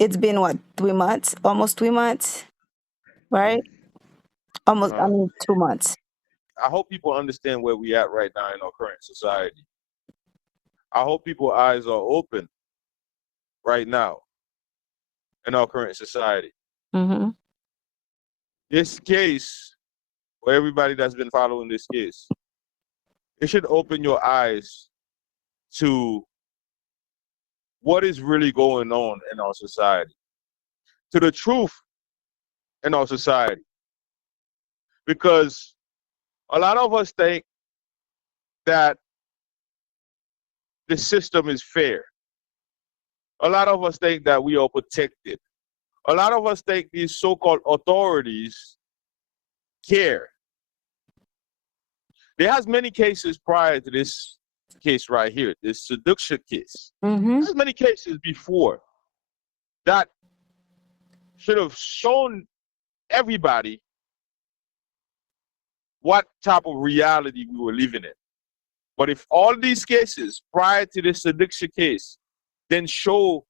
It's been what, 3 months? Almost 3 months, right? Almost, I Uh, mean, 2 months. I hope people understand where we at right now in our current society. I hope people's eyes are open right now in our current society. Mm-hmm. This case, for everybody that's been following this case, it should open your eyes to what is really going on in our society, to the truth in our society. Because a lot of us think that the system is fair. A lot of us think that we are protected. A lot of us think these so-called authorities care. There has many cases prior to this case right here, this Sudiksha case. Mm-hmm. There's many cases before that should have shown everybody what type of reality we were living in. But if all these cases prior to this Sudiksha case then show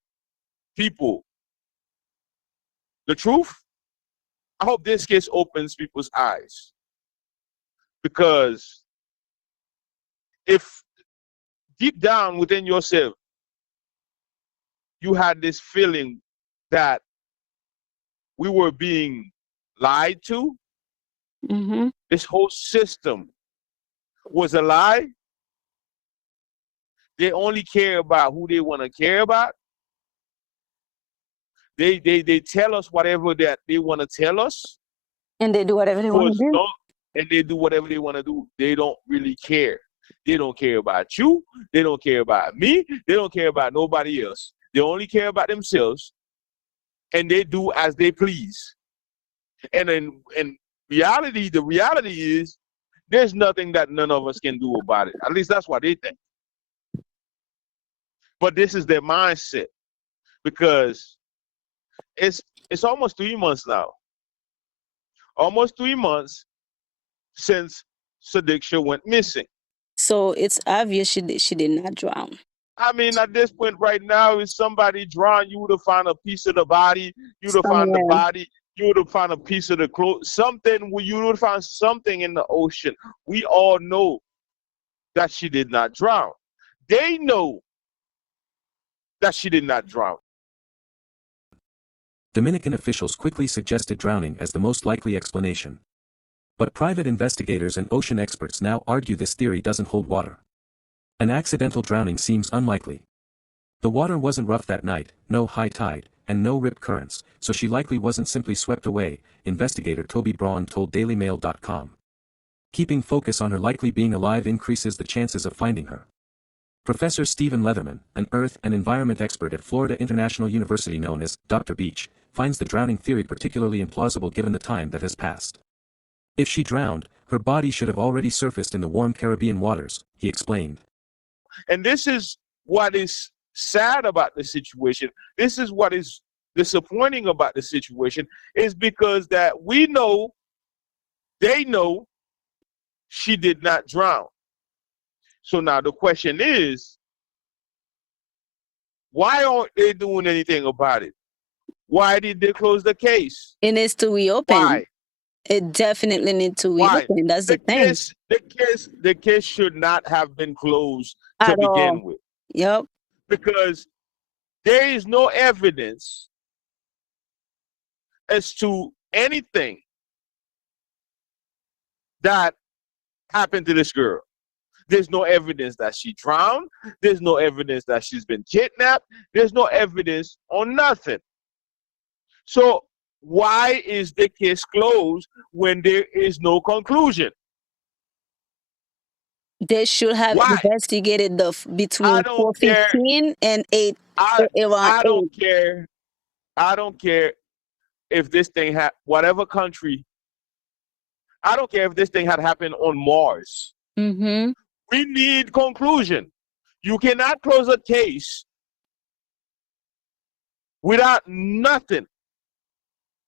people the truth, I hope this case opens people's eyes. Because if deep down within yourself, you had this feeling that we were being lied to, Mm-hmm. this whole system was a lie, they only care about who they want to care about. They tell us whatever that they want to tell us And they do whatever they for want as to do. long, and they do whatever they want to do. They don't really care. They don't care about you. They don't care about me. They don't care about nobody else. They only care about themselves, and they do as they please. And in reality, the reality is there's nothing that none of us can do about it. At least that's what they think. But this is their mindset because it's almost 3 months now. Almost 3 months since Sudiksha went missing. So it's obvious she did not drown. I mean, at this point right now, if somebody drawing, you would have found a piece of the body, you would have found the Somewhere. body, you would have found a piece of the clothes, something, you would have found something in the ocean. We all know that she did not drown. They know that she did not drown. Dominican officials quickly suggested drowning as the most likely explanation. But private investigators and ocean experts now argue this theory doesn't hold water. An accidental drowning seems unlikely. The water wasn't rough that night, no high tide, and no rip currents, so she likely wasn't simply swept away, investigator Toby Braun told DailyMail.com. Keeping focus on her likely being alive increases the chances of finding her. Professor Stephen Leatherman, an earth and environment expert at Florida International University known as Dr. Beach, finds the drowning theory particularly implausible given the time that has passed. If she drowned, her body should have already surfaced in the warm Caribbean waters, he explained. And this is what is sad about the situation. This is what is disappointing about the situation, is because that we know, they know she did not drown. So now the question is, why aren't they doing anything about it? Why did they close the case? It needs to reopen. Why? It definitely needs to Why? reopen. That's the thing. The case should not have been closed to At all. begin with, Yep. because there is no evidence as to anything that happened to this girl. There's no evidence that she drowned. There's no evidence that she's been kidnapped. There's no evidence on nothing. So why is the case closed when there is no conclusion? They should have Why? investigated between I don't care. 4:15 and 8. I around don't 8. care. I don't care if this thing had whatever country. I don't care if this thing had happened on Mars. Mm-hmm. We need conclusion. You cannot close a case without nothing.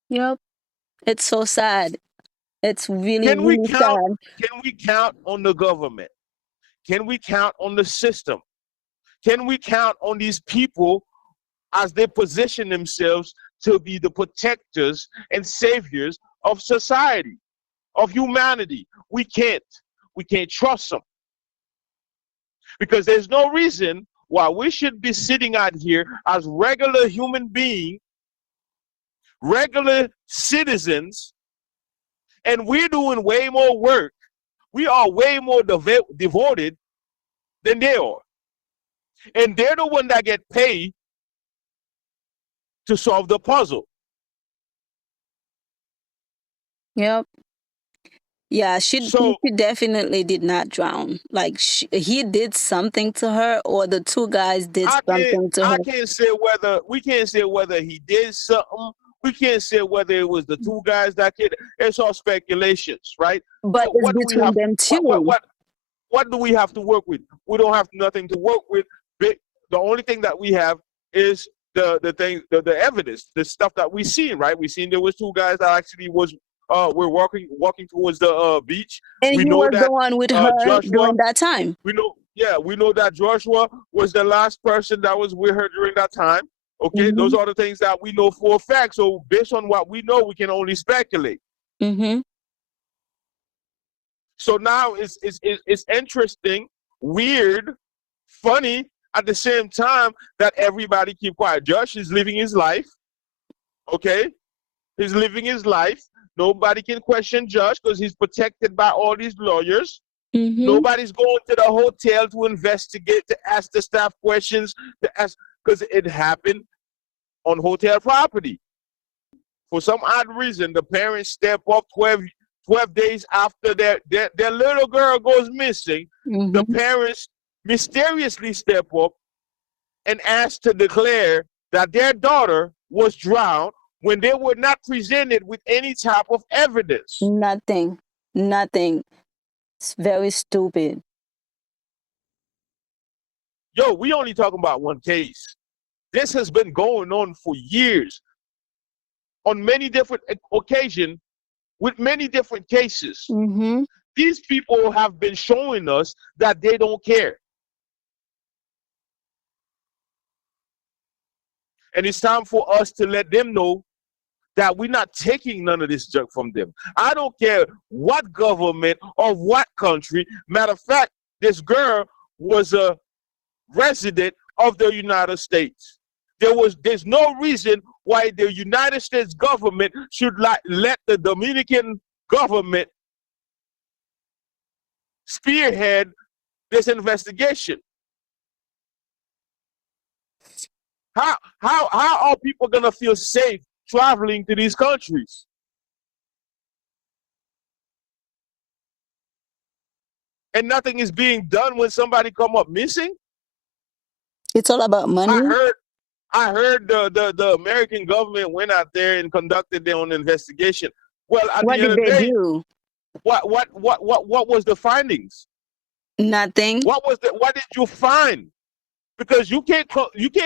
Yep. It's so sad. It's really, Can we really count? sad. Can we count on the government? Can we count on the system? Can we count on these people as they position themselves to be the protectors and saviors of society, of humanity. We can't. We can't trust them because there's no reason why we should be sitting out here as regular human beings, regular citizens, and we're doing way more work. We are way more devoted than they are. And they're the one that get paid to solve the puzzle. Yep. Yeah, So she definitely did not drown. Like he did something to her, or the two guys did something to I her. can't say whether we can't say whether he did something. We can't say whether it was the two guys that kid. It's all speculations, right? But So it's what do we between have? them two. What do we have to work with? We don't have nothing to work with. The only thing that we have is the evidence, the stuff that we seen, right? We seen there was two guys that actually was we're walking towards the beach. And We he know was the that one with her Joshua. during that time. We know that Joshua was the last person that was with her during that time. Okay, those Mm-hmm. are the things that we know for a fact. So based on what we know, we can only speculate. Mm-hmm. So now it's interesting, weird, funny at the same time that everybody keep quiet. Josh is living his life. Okay, he's living his life. Nobody can question Josh because he's protected by all these lawyers. Mm-hmm. Nobody's going to the hotel to investigate, to ask the staff questions, to ask because it happened on hotel property. For some odd reason, the parents step up 12 days after their little girl goes missing. The Mm-hmm. parents mysteriously step up and ask to declare that their daughter was drowned when they were not presented with any type of evidence. Nothing. Nothing. It's very stupid. Yo, we only talking about one case. This has been going on for years on many different occasions with many different cases. Mm-hmm. These people have been showing us that they don't care. And it's time for us to let them know that we're not taking none of this junk from them. I don't care what government or what country. Matter of fact, this girl was a resident of the United States. There's no reason why the United States government should let the Dominican government spearhead this investigation. How are people gonna feel safe traveling to these countries? And nothing is being done when somebody come up missing? It's all about money. I heard the American government went out there and conducted their own investigation. Well, at What the end did of the they day, do? what was the findings? Nothing. What did you find? Because you can't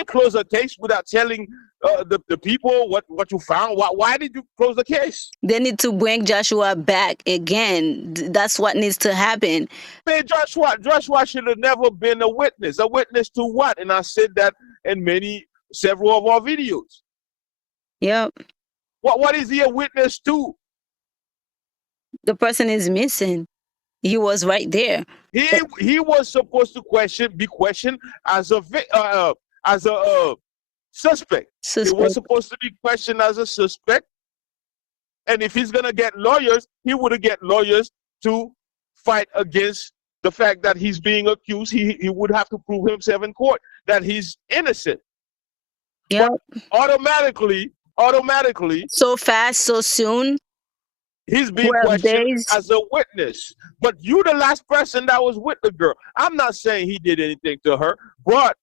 close a case without telling the people what you found. Why did you close the case? They need to bring Joshua back again. That's what needs to happen. Man, Joshua should have never been a witness. A witness to what? And I said that in several of our videos. Yep. What is he a witness to? The person is missing. He was right there. He was supposed to be questioned as a suspect. He was Suspect. supposed to be questioned as a suspect. And if he's gonna get lawyers, he would get lawyers to fight against the fact that he's being accused. He would have to prove himself in court that he's innocent. Yep. But automatically, So fast, so soon. he's being 12 questioned days. as a witness. But you the last person that was with the girl. I'm not saying he did anything to her, but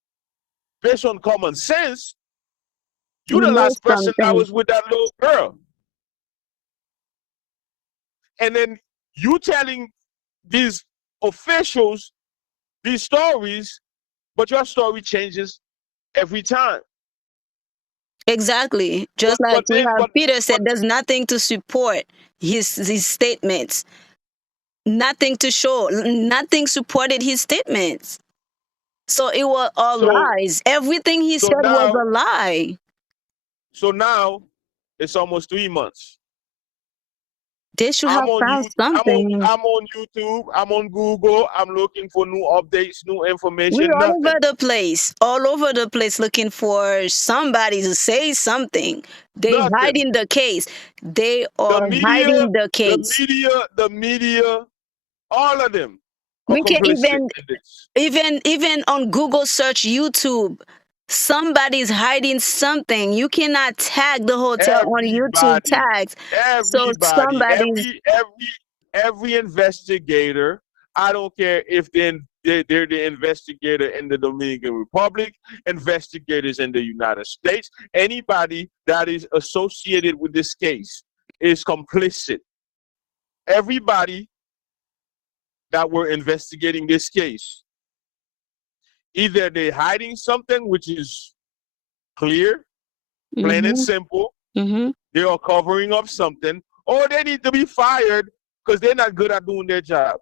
based on common sense, you You the know last person that something. was with that little girl. And then you telling these officials these stories, but your story changes every time. Exactly. Just But like but we then have but Peter but said, there's nothing to support his statements. Nothing to show. Nothing supported his statements. So it was all So lies. Everything he so said was now a lie. so now it's almost 3 months. They should I'm have on found you. something. I'm on YouTube. I'm on Google. I'm looking for new updates, new We information. all over Nothing. all over the place looking for somebody to say something. They Nothing. hiding the case. They The are media, hiding the the case. media, the media, all of them are We can complicit in this. even on Google search YouTube. Somebody's hiding something. You cannot tag the hotel on YouTube Everybody, tags. So everybody, somebody's every investigator. I don't care if they're the investigator in the Dominican Republic, investigators in the United States. Anybody that is associated with this case is complicit. Everybody that were investigating this case, either they're hiding something which is clear, plain and mm-hmm, simple, mm-hmm. they are covering up something, or they need to be fired because they're not good at doing their job.